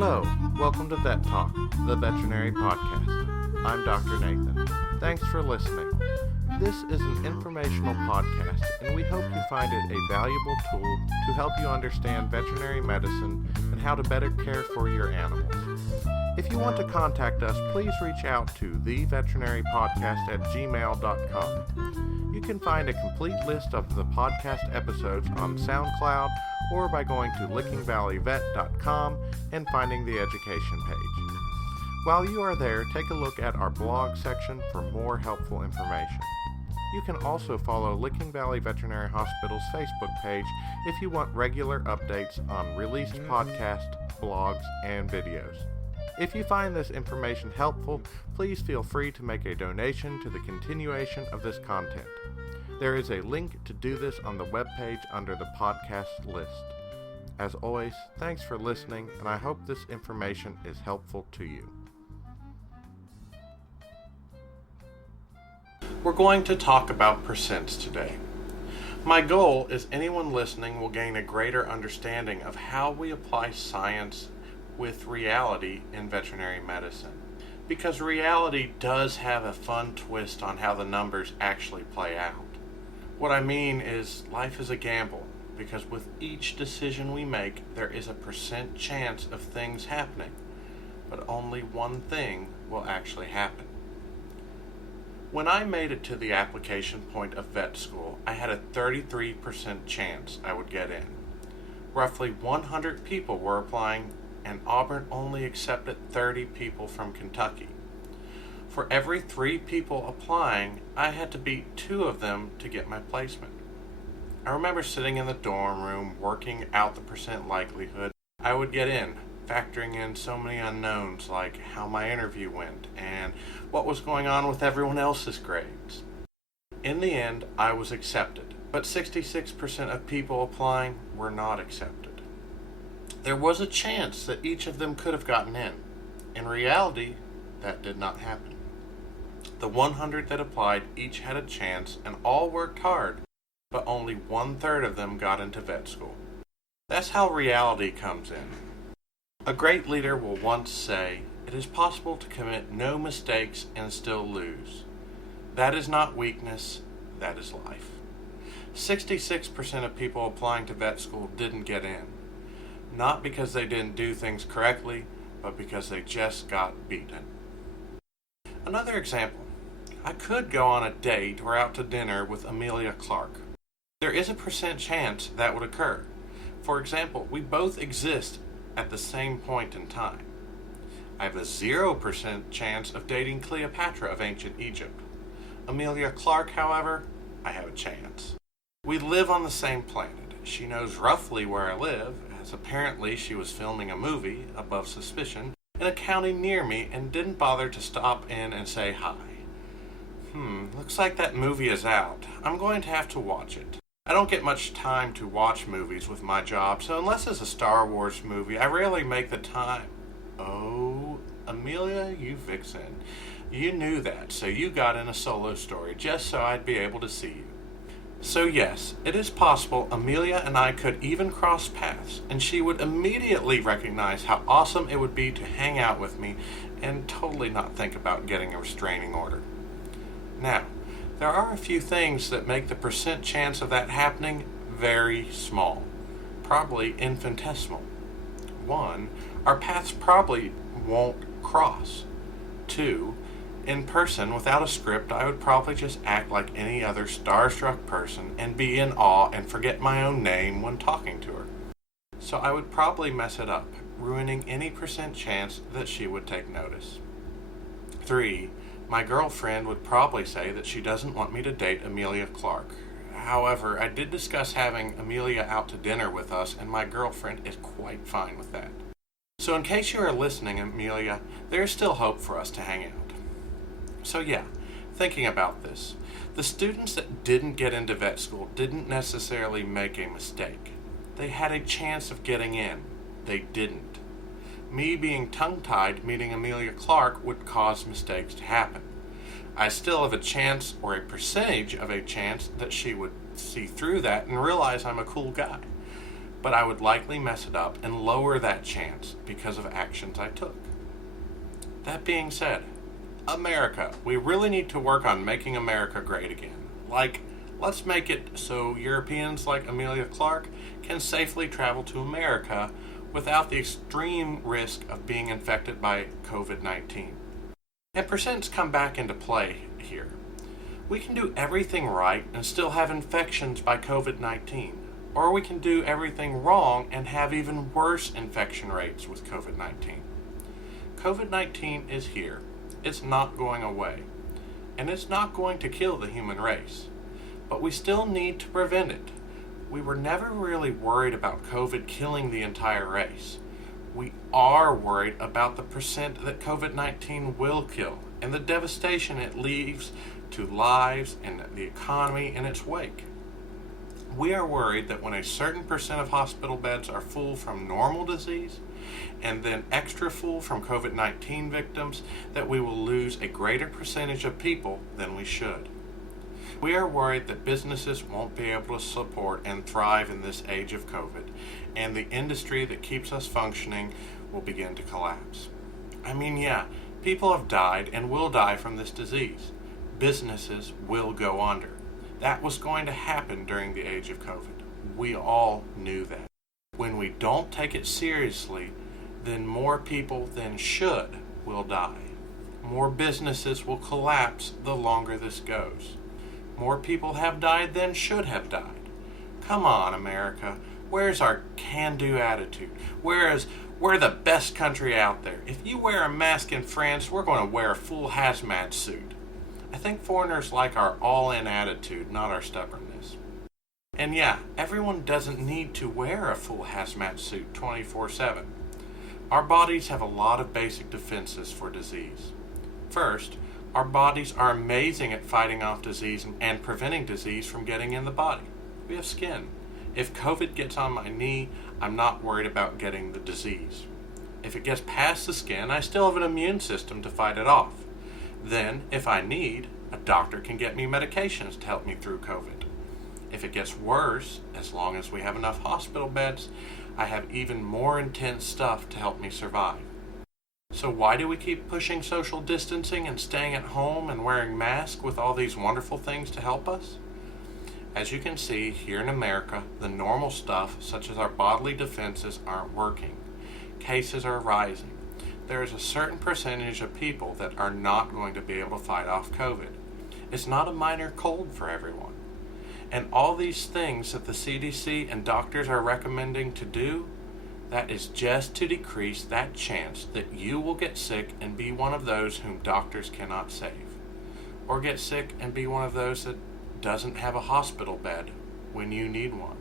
Hello, welcome to Vet Talk, the veterinary podcast. I'm Dr. Nathan. Thanks for listening. This is an informational podcast, and we hope you find it a valuable tool to help you understand veterinary medicine and how to better care for your animals. If you want to contact us, please reach out to theveterinarypodcast@gmail.com. You can find a complete list of the podcast episodes on SoundCloud or by going to lickingvalleyvet.com and finding the education page. While you are there, take a look at our blog section for more helpful information. You can also follow Licking Valley Veterinary Hospital's Facebook page if you want regular updates on released podcasts, blogs, and videos. If you find this information helpful, please feel free to make a donation to the continuation of this content. There is a link to do this on the webpage under the podcast list. As always, thanks for listening, and I hope this information is helpful to you. We're going to talk about percents today. My goal is anyone listening will gain a greater understanding of how we apply science with reality in veterinary medicine. Because reality does have a fun twist on how the numbers actually play out. What I mean is life is a gamble, because with each decision we make, there is a percent chance of things happening, but only one thing will actually happen. When I made it to the application point of vet school, I had a 33% chance I would get in. Roughly 100 people were applying, and Auburn only accepted 30 people from Kentucky. For every 3 people applying, I had to beat 2 of them to get my placement. I remember sitting in the dorm room working out the percent likelihood I would get in, factoring in so many unknowns like how my interview went and what was going on with everyone else's grades. In the end, I was accepted, but 66% of people applying were not accepted. There was a chance that each of them could have gotten in. In reality, that did not happen. The 100 that applied each had a chance and all worked hard, but only 1/3 of them got into vet school. That's how reality comes in. A great leader will once say, "It is possible to commit no mistakes and still lose. That is not weakness, that is life." 66% of people applying to vet school didn't get in. Not because they didn't do things correctly, but because they just got beaten. Another example. I could go on a date or out to dinner with Emilia Clarke. There is a percent chance that would occur. For example, we both exist at the same point in time. I have a 0% chance of dating Cleopatra of ancient Egypt. Emilia Clarke, however, I have a chance. We live on the same planet. She knows roughly where I live, as apparently she was filming a movie, Above Suspicion, in a county near me and didn't bother to stop in and say hi. Looks like that movie is out. I'm going to have to watch it. I don't get much time to watch movies with my job, so unless it's a Star Wars movie, I rarely make the time. Oh, Amelia, you vixen. You knew that, so you got in a solo story just so I'd be able to see you. So yes, it is possible Amelia and I could even cross paths, and she would immediately recognize how awesome it would be to hang out with me and totally not think about getting a restraining order. Now, there are a few things that make the percent chance of that happening very small, probably infinitesimal. 1, our paths probably won't cross. 2, in person, without a script, I would probably just act like any other starstruck person and be in awe and forget my own name when talking to her. So I would probably mess it up, ruining any percent chance that she would take notice. 3, my girlfriend would probably say that she doesn't want me to date Emilia Clarke. However, I did discuss having Emilia out to dinner with us, and my girlfriend is quite fine with that. So in case you are listening, Emilia, there is still hope for us to hang out. So yeah, thinking about this, the students that didn't get into vet school didn't necessarily make a mistake. They had a chance of getting in. They didn't. Me being tongue-tied meeting Emilia Clarke would cause mistakes to happen. I still have a chance, or a percentage of a chance, that she would see through that and realize I'm a cool guy. but I would likely mess it up and lower that chance because of actions I took. That being said, America, we really need to work on making America great again. Like, let's make it so Europeans like Emilia Clarke can safely travel to America without the extreme risk of being infected by COVID-19. And percents come back into play here. We can do everything right and still have infections by COVID-19, or we can do everything wrong and have even worse infection rates with COVID-19. COVID-19 is here. It's not going away, and it's not going to kill the human race, but we still need to prevent it. We were never really worried about COVID killing the entire race. We are worried about the percent that COVID-19 will kill and the devastation it leaves to lives and the economy in its wake. We are worried that when a certain percent of hospital beds are full from normal disease and then extra full from COVID-19 victims, that we will lose a greater percentage of people than we should. We are worried that businesses won't be able to support and thrive in this age of COVID, and the industry that keeps us functioning will begin to collapse. I mean, yeah, people have died and will die from this disease. Businesses will go under. That was going to happen during the age of COVID. We all knew that. When we don't take it seriously, then more people than should will die. More businesses will collapse the longer this goes. More people have died than should have died. Come on, America. Where's our can-do attitude? We're the best country out there. If you wear a mask in France, we're going to wear a full hazmat suit. I think foreigners like our all-in attitude, not our stubbornness. And yeah, everyone doesn't need to wear a full hazmat suit 24/7. Our bodies have a lot of basic defenses for disease. First, our bodies are amazing at fighting off disease and preventing disease from getting in the body. We have skin. If COVID gets on my knee, I'm not worried about getting the disease. If it gets past the skin, I still have an immune system to fight it off. Then, if I need, a doctor can get me medications to help me through COVID. If it gets worse, as long as we have enough hospital beds, I have even more intense stuff to help me survive. So why do we keep pushing social distancing and staying at home and wearing masks with all these wonderful things to help us? As you can see, here in America, the normal stuff, such as our bodily defenses, aren't working. Cases are rising. There is a certain percentage of people that are not going to be able to fight off COVID. It's not a minor cold for everyone. And all these things that the CDC and doctors are recommending to do, that is just to decrease that chance that you will get sick and be one of those whom doctors cannot save. Or get sick and be one of those that doesn't have a hospital bed when you need one.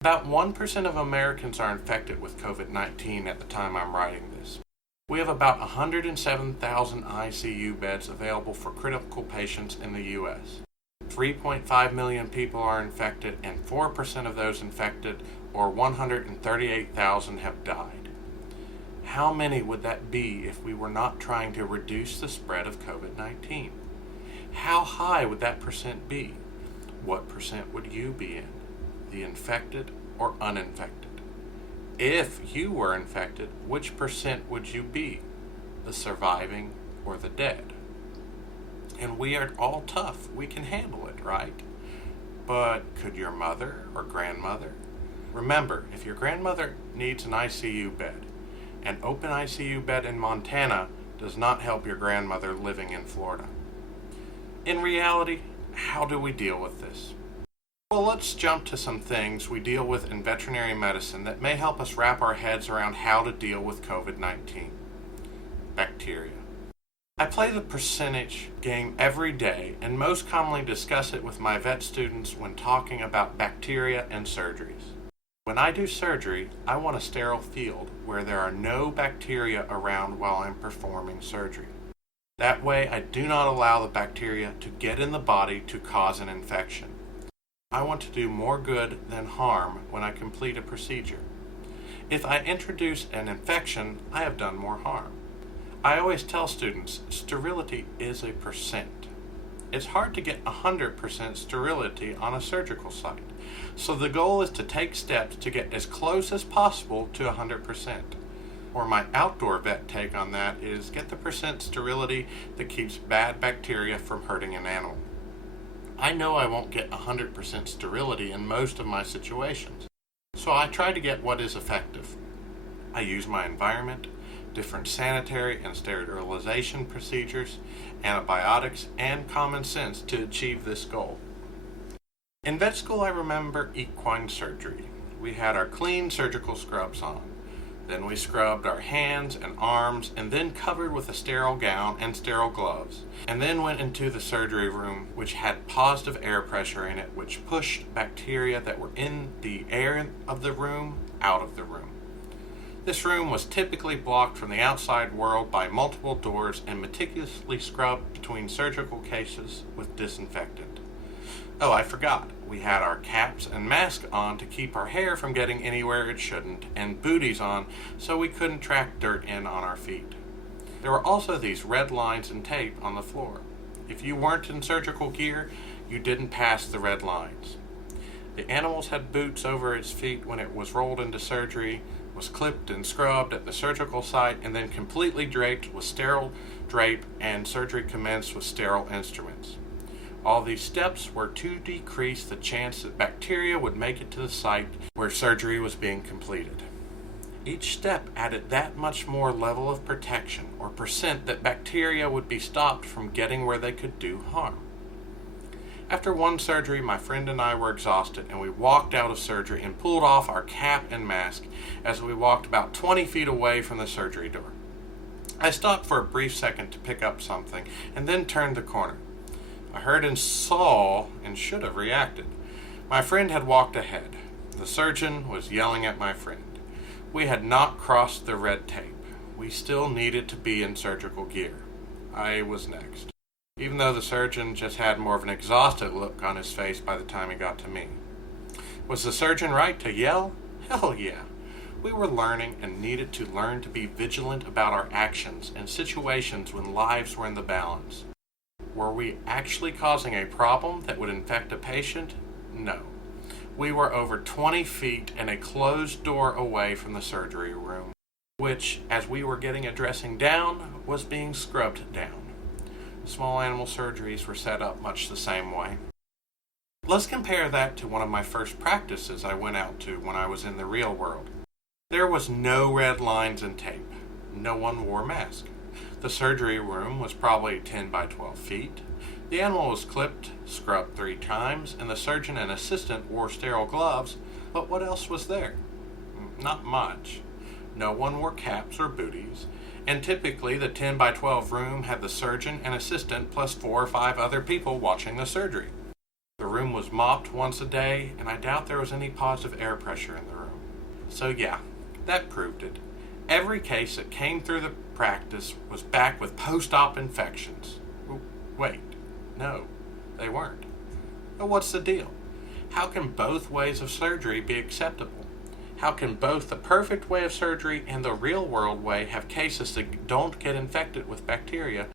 About 1% of Americans are infected with COVID-19 at the time I'm writing this. We have about 107,000 ICU beds available for critical patients in the U.S. 3.5 million people are infected, and 4% of those infected, or 138,000, have died. How many would that be if we were not trying to reduce the spread of COVID-19? How high would that percent be? What percent would you be in? The infected or uninfected? If you were infected, which percent would you be? The surviving or the dead? And we are all tough. We can handle it, right? But could your mother or grandmother? Remember, if your grandmother needs an ICU bed, an open ICU bed in Montana does not help your grandmother living in Florida. In reality, how do we deal with this? Well, let's jump to some things we deal with in veterinary medicine that may help us wrap our heads around how to deal with COVID-19. Bacteria. I play the percentage game every day and most commonly discuss it with my vet students when talking about bacteria and surgeries. When I do surgery, I want a sterile field where there are no bacteria around while I'm performing surgery. That way, I do not allow the bacteria to get in the body to cause an infection. I want to do more good than harm when I complete a procedure. If I introduce an infection, I have done more harm. I always tell students, sterility is a percent. It's hard to get 100% sterility on a surgical site, So the goal is to take steps to get as close as possible to 100%. Or my outdoor vet take on that is get the percent sterility that keeps bad bacteria from hurting an animal. I know I won't get 100% sterility in most of my situations, so I try to get what is effective. I use my environment, different sanitary and sterilization procedures, antibiotics, and common sense to achieve this goal. In vet school, I remember equine surgery. We had our clean surgical scrubs on. Then we scrubbed our hands and arms and then covered with a sterile gown and sterile gloves. And then went into the surgery room, which had positive air pressure in it, which pushed bacteria that were in the air of the room out of the room. This room was typically blocked from the outside world by multiple doors and meticulously scrubbed between surgical cases with disinfectant. Oh, I forgot. We had our caps and masks on to keep our hair from getting anywhere it shouldn't, and booties on so we couldn't track dirt in on our feet. There were also these red lines and tape on the floor. If you weren't in surgical gear, you didn't pass the red lines. The animals had boots over its feet when it was rolled into surgery, was clipped and scrubbed at the surgical site, and then completely draped with sterile drape, and surgery commenced with sterile instruments. All these steps were to decrease the chance that bacteria would make it to the site where surgery was being completed. Each step added that much more level of protection or percent that bacteria would be stopped from getting where they could do harm. After one surgery, my friend and I were exhausted, and we walked out of surgery and pulled off our cap and mask as we walked about 20 feet away from the surgery door. I stopped for a brief second to pick up something and then turned the corner. I heard and saw and should have reacted. My friend had walked ahead. The surgeon was yelling at my friend. We had not crossed the red tape. We still needed to be in surgical gear. I was next, even though the surgeon just had more of an exhausted look on his face by the time he got to me. Was the surgeon right to yell? Hell yeah. We were learning and needed to learn to be vigilant about our actions in situations when lives were in the balance. Were we actually causing a problem that would infect a patient? No. We were over 20 feet and a closed door away from the surgery room, which, as we were getting a dressing down, was being scrubbed down. Small animal surgeries were set up much the same way. Let's compare that to one of my first practices I went out to when I was in the real world. There was no red lines and tape. No one wore masks. The surgery room was probably 10 by 12 feet. The animal was clipped, scrubbed 3 times, and the surgeon and assistant wore sterile gloves, but what else was there? Not much. No one wore caps or booties, and typically the 10 by 12 room had the surgeon and assistant plus 4 or 5 other people watching the surgery. The room was mopped once a day, and I doubt there was any positive air pressure in the room. So yeah, that proved it. Every case that came through the practice was back with post-op infections. Wait, no, they weren't. But what's the deal? How can both ways of surgery be acceptable? How can both the perfect way of surgery and the real-world way have cases that don't get infected with bacteria,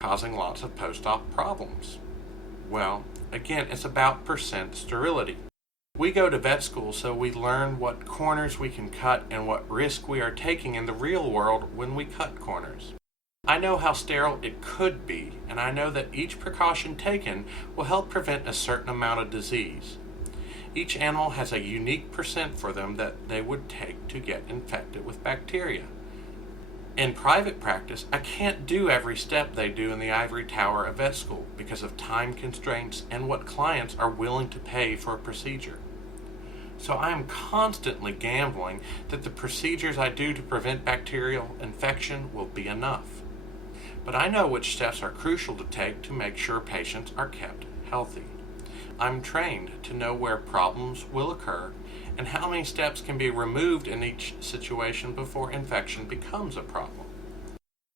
causing lots of post-op problems? Well, again, it's about percent sterility. We go to vet school so we learn what corners we can cut and what risk we are taking in the real world when we cut corners. I know how sterile it could be, and I know that each precaution taken will help prevent a certain amount of disease. Each animal has a unique percent for them that they would take to get infected with bacteria. In private practice, I can't do every step they do in the ivory tower of vet school because of time constraints and what clients are willing to pay for a procedure. So I am constantly gambling that the procedures I do to prevent bacterial infection will be enough. But I know which steps are crucial to take to make sure patients are kept healthy. I'm trained to know where problems will occur and how many steps can be removed in each situation before infection becomes a problem.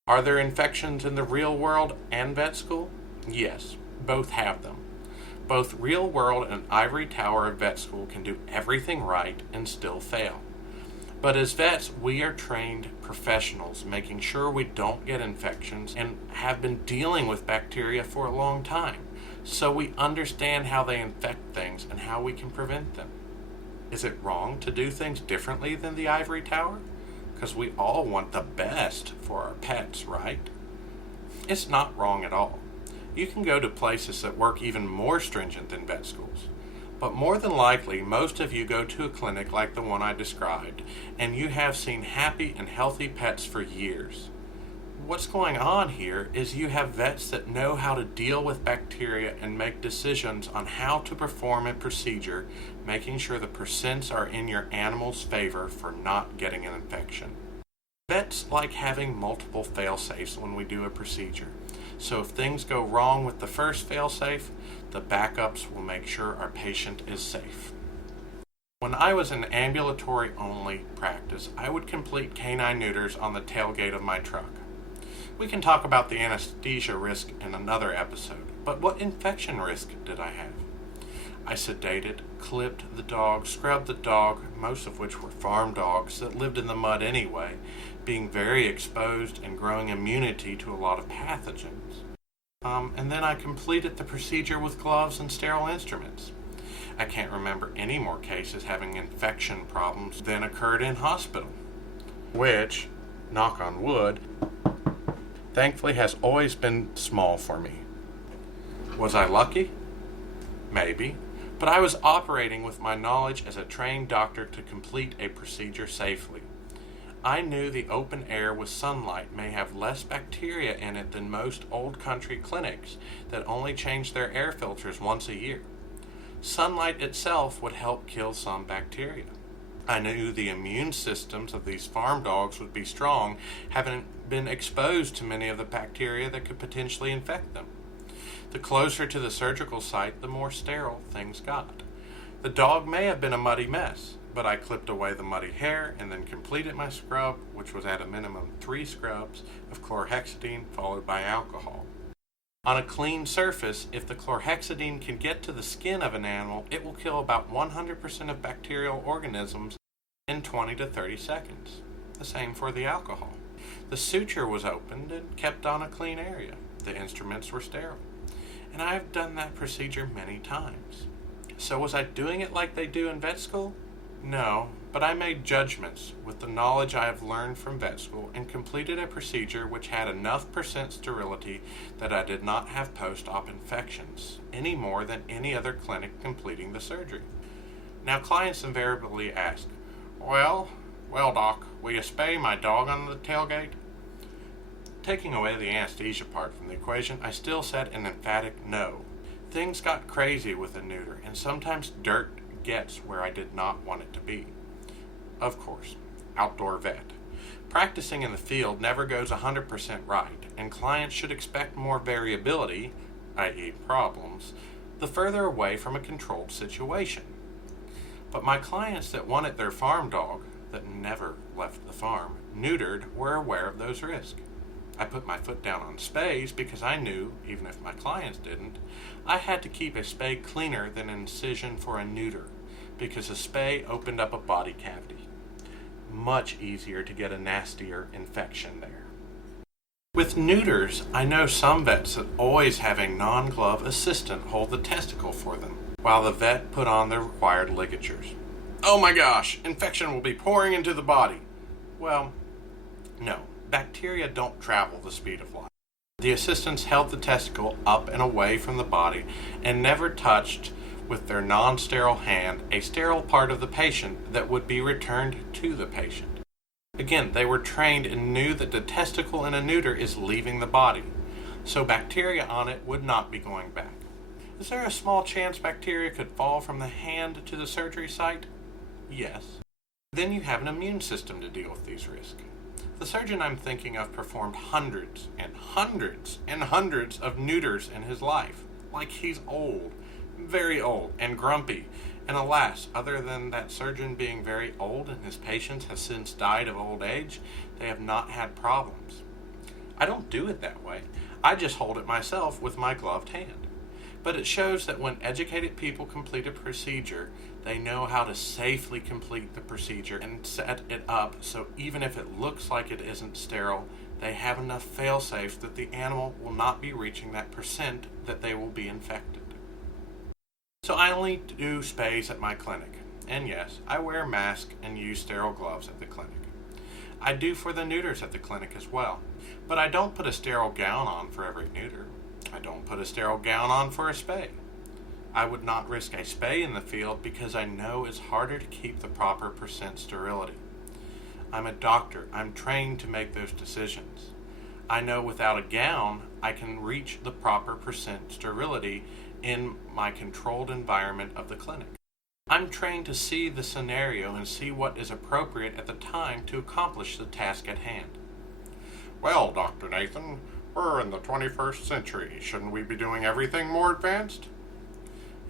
Are there infections in the real world and vet school? Yes, both have them. Both real world and ivory tower of vet school can do everything right and still fail. But as vets, we are trained professionals, making sure we don't get infections and have been dealing with bacteria for a long time. so we understand how they infect things and how we can prevent them. Is it wrong to do things differently than the ivory tower? Because we all want the best for our pets, right? It's not wrong at all. You can go to places that work even more stringent than vet schools. But more than likely, most of you go to a clinic like the one I described, and you have seen happy and healthy pets for years. What's going on here is you have vets that know how to deal with bacteria and make decisions on how to perform a procedure, making sure the percents are in your animal's favor for not getting an infection. Vets like having multiple fail-safes when we do a procedure. So if things go wrong with the first fail-safe, the backups will make sure our patient is safe. When I was in ambulatory-only practice, I would complete canine neuters on the tailgate of my truck. We can talk about the anesthesia risk in another episode, but what infection risk did I have? I sedated, clipped the dog, scrubbed the dog, most of which were farm dogs that lived in the mud anyway, being very exposed and growing immunity to a lot of pathogens. And then I completed the procedure with gloves and sterile instruments. I can't remember any more cases having infection problems than occurred in hospital, which, knock on wood, thankfully has always been small for me. Was I lucky? Maybe, but I was operating with my knowledge as a trained doctor to complete a procedure safely. I knew the open air with sunlight may have less bacteria in it than most old country clinics that only change their air filters once a year. Sunlight itself would help kill some bacteria. I knew the immune systems of these farm dogs would be strong, having been exposed to many of the bacteria that could potentially infect them. The closer to the surgical site, the more sterile things got. The dog may have been a muddy mess, but I clipped away the muddy hair and then completed my scrub, which was at a minimum 3 scrubs of chlorhexidine followed by alcohol. On a clean surface, if the chlorhexidine can get to the skin of an animal, it will kill about 100% of bacterial organisms in 20 to 30 seconds. The same for the alcohol. The suture was opened and kept on a clean area. The instruments were sterile. And I have done that procedure many times. So was I doing it like they do in vet school? No, but I made judgments with the knowledge I have learned from vet school and completed a procedure which had enough percent sterility that I did not have post-op infections, any more than any other clinic completing the surgery. Now clients invariably ask, Well, doc, will you spay my dog on the tailgate? Taking away the anesthesia part from the equation, I still said an emphatic no. Things got crazy with a neuter, and sometimes dirt gets where I did not want it to be. Of course, outdoor vet. Practicing in the field never goes 100% right, and clients should expect more variability, i.e. problems, the further away from a controlled situation. But my clients that wanted their farm dog, that never left the farm, neutered, were aware of those risks. I put my foot down on spays because I knew, even if my clients didn't, I had to keep a spay cleaner than an incision for a neuter, because a spay opened up a body cavity. Much easier to get a nastier infection there. With neuters, I know some vets that always have a non-glove assistant hold the testicle for them, while the vet put on the required ligatures. Oh my gosh, infection will be pouring into the body. Well, no. Bacteria don't travel the speed of light. The assistants held the testicle up and away from the body and never touched with their non-sterile hand a sterile part of the patient that would be returned to the patient. Again, they were trained and knew that the testicle in a neuter is leaving the body, so bacteria on it would not be going back. Is there a small chance bacteria could fall from the hand to the surgery site? Yes. Then you have an immune system to deal with these risks. The surgeon I'm thinking of performed hundreds and hundreds and hundreds of neuters in his life. Like he's old, very old, and grumpy. And alas, other than that surgeon being very old and his patients have since died of old age, they have not had problems. I don't do it that way. I just hold it myself with my gloved hand. But it shows that when educated people complete a procedure, they know how to safely complete the procedure and set it up so even if it looks like it isn't sterile, They have enough fail-safes that the animal will not be reaching that percent that they will be infected. So I only do spays at my clinic. And yes, I wear a mask and use sterile gloves at the clinic. I do for the neuters at the clinic as well. But I don't put a sterile gown on for every neuter. I don't put a sterile gown on for a spay. I would not risk a spay in the field because I know it's harder to keep the proper percent sterility. I'm a doctor. I'm trained to make those decisions. I know without a gown, I can reach the proper percent sterility in my controlled environment of the clinic. I'm trained to see the scenario and see what is appropriate at the time to accomplish the task at hand. Well, Dr. Nathan, we're in the 21st century. Shouldn't we be doing everything more advanced?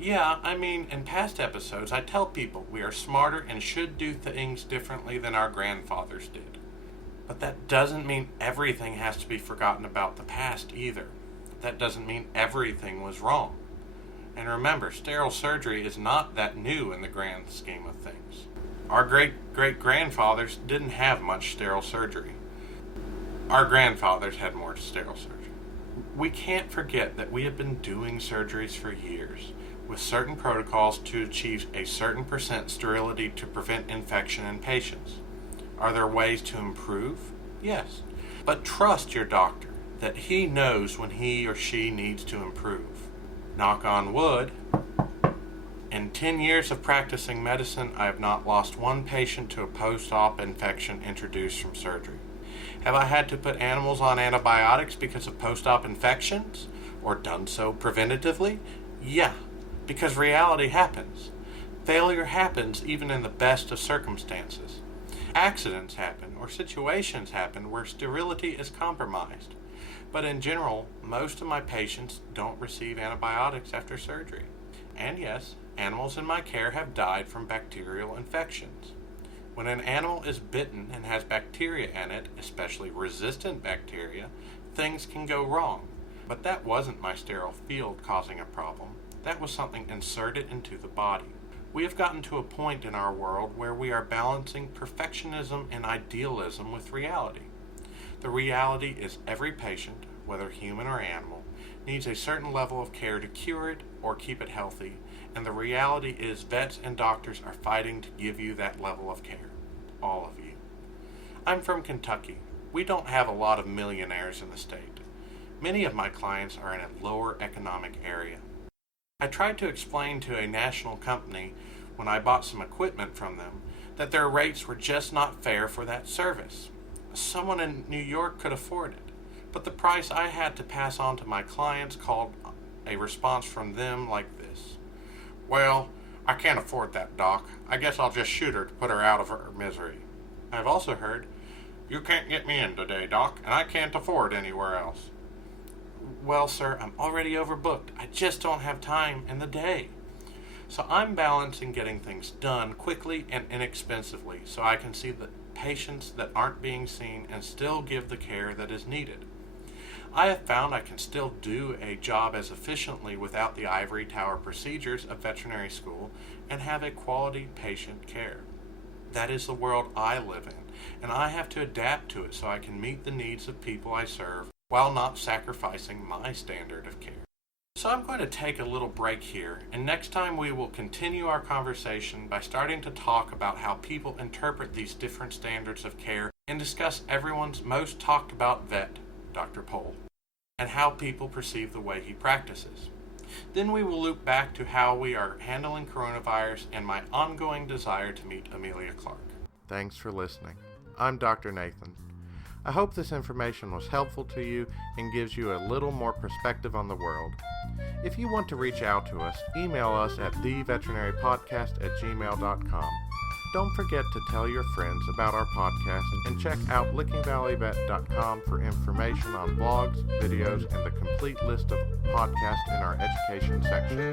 Yeah, I mean, in past episodes, I tell people we are smarter and should do things differently than our grandfathers did. But that doesn't mean everything has to be forgotten about the past either. That doesn't mean everything was wrong. And remember, sterile surgery is not that new in the grand scheme of things. Our great-great-grandfathers didn't have much sterile surgery. Our grandfathers had more sterile surgery. We can't forget that we have been doing surgeries for years, with certain protocols to achieve a certain percent sterility to prevent infection in patients. Are there ways to improve? Yes. But trust your doctor that he knows when he or she needs to improve. Knock on wood. In 10 years of practicing medicine, I have not lost one patient to a post-op infection introduced from surgery. Have I had to put animals on antibiotics because of post-op infections? Or done so preventatively? Yeah. Because reality happens. Failure happens even in the best of circumstances. Accidents happen or situations happen where sterility is compromised. But in general, most of my patients don't receive antibiotics after surgery. And yes, animals in my care have died from bacterial infections. When an animal is bitten and has bacteria in it, especially resistant bacteria, things can go wrong. But that wasn't my sterile field causing a problem. That was something inserted into the body. We have gotten to a point in our world where we are balancing perfectionism and idealism with reality. The reality is every patient, whether human or animal, needs a certain level of care to cure it or keep it healthy, and the reality is vets and doctors are fighting to give you that level of care. All of you. I'm from Kentucky. We don't have a lot of millionaires in the state. Many of my clients are in a lower economic area. I tried to explain to a national company when I bought some equipment from them that their rates were just not fair for that service. Someone in New York could afford it, but the price I had to pass on to my clients called a response from them like this. Well, I can't afford that, Doc. I guess I'll just shoot her to put her out of her misery. I've also heard, you can't get me in today, Doc, and I can't afford anywhere else. Well, sir, I'm already overbooked. I just don't have time in the day. So I'm balancing getting things done quickly and inexpensively so I can see the patients that aren't being seen and still give the care that is needed. I have found I can still do a job as efficiently without the ivory tower procedures of veterinary school and have a quality patient care. That is the world I live in, and I have to adapt to it so I can meet the needs of people I serve while not sacrificing my standard of care. So I'm going to take a little break here, and next time we will continue our conversation by starting to talk about how people interpret these different standards of care and discuss everyone's most talked about vet, Dr. Pohl, and how people perceive the way he practices. Then we will loop back to how we are handling coronavirus and my ongoing desire to meet Emilia Clarke. Thanks for listening. I'm Dr. Nathan. I hope this information was helpful to you and gives you a little more perspective on the world. If you want to reach out to us, email us at theveterinarypodcast@gmail.com. Don't forget to tell your friends about our podcast and check out lickingvalleyvet.com for information on blogs, videos, and the complete list of podcasts in our education section.